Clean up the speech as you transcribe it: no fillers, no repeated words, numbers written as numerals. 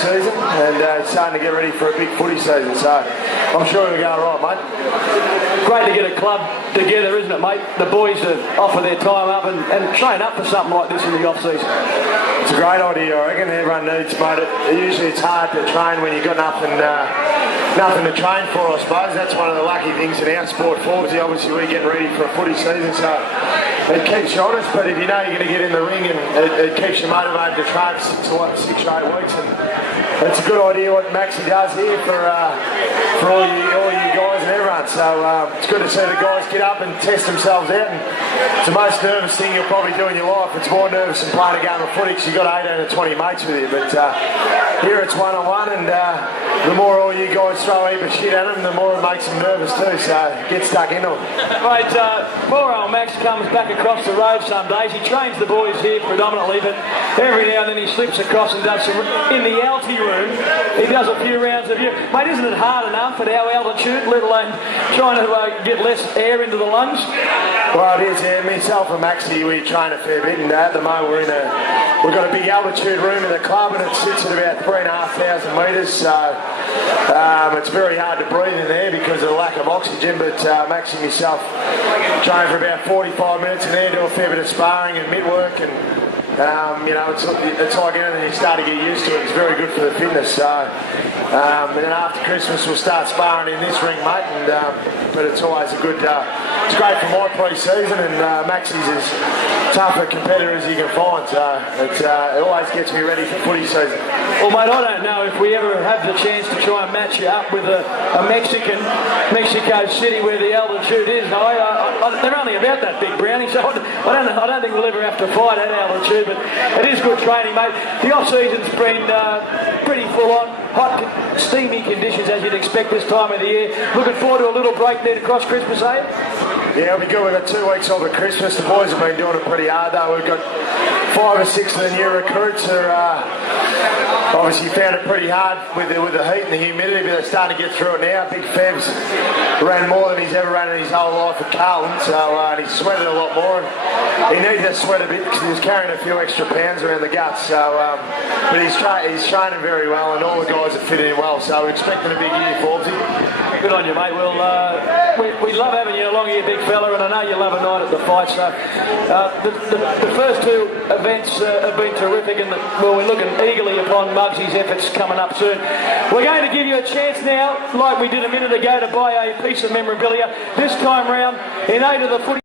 pre-season and starting to get ready for a big footy season. So I'm sure it'll go all right, mate. Great to get a club together, isn't it, mate? The boys to offer their time up and train up for something like this in the off-season. It's a great idea, I reckon. Everyone needs, mate. Usually it's hard to train when you've got nothing to train for, I suppose. That's one of the lucky things in our sport, Forbesy. Obviously, we're getting ready for a footy season, so it keeps you honest. But if you know you're going to get in the ring, and it keeps you motivated to train for 6 or 8 weeks, and it's a good idea what Maxie does here for all you guys and everyone. So it's good to see the guys get up and test themselves out. And it's the most nervous thing you'll probably do in your life. It's more nervous than playing a game of footy because you've got 18 or 20 mates with you. But here it's one-on-one, and the more all you guys throw a heap of shit at them, the more it makes them nervous too. So get stuck into them. Mate, poor old Max comes back across the road some days. He trains the boys here predominantly, but every now and then he slips across and does some in the alti room. He does a few rounds of you. Mate, isn't it hard enough at our altitude, let alone trying to get less air into the lungs? Well, it is. Yeah, myself and Maxie, we train a fair bit, and at the moment we've got a big altitude room in the club, and it sits at about 3,500 metres. So it's very hard to breathe in there because of the lack of oxygen. But Maxie and myself train for about 45 minutes in there, do a fair bit of sparring and mid work, and it's like anything you start to get used to it. It's very good for the fitness. So, and then after Christmas we'll start sparring in this ring, mate. But it's always a good. It's great for my pre-season, and Maxie's as tough a competitor as you can find. So it always gets me ready for footy season. Well, mate, I don't know if we ever have the chance to try and match you up with a Mexico City, where the altitude is. No, they're only about that big, Brownie. So I don't think we'll ever have to fight at altitude. But it is good training, mate. The off-season's been pretty full-on, hot, steamy conditions as you'd expect this time of the year. Looking forward to a little break there across Christmas, eh? Yeah, it'll be good. We've got 2 weeks off at Christmas. The boys have been doing it pretty hard, though. We've got 5 or 6 of the new recruits who obviously found it pretty hard with the heat and the humidity, but they're starting to get through it now. Big Feb's ran more than he's ever run in his whole life at Carlton, so he's sweated a lot more. And he needed to sweat a bit because he was carrying a few extra pounds around the guts. So, but he's training very well, and all the guys are fitting in well. So we're expecting a big year, Forbesy. Good on you, mate. Well, we love having you along here, big fella, and I know you love a night at the fight. So the first 2 events have been terrific, and we're looking eagerly upon Muggsy's efforts coming up soon. We're going to give you a chance now, like we did a minute ago, to buy a piece of memorabilia. This time round, in aid of the footy.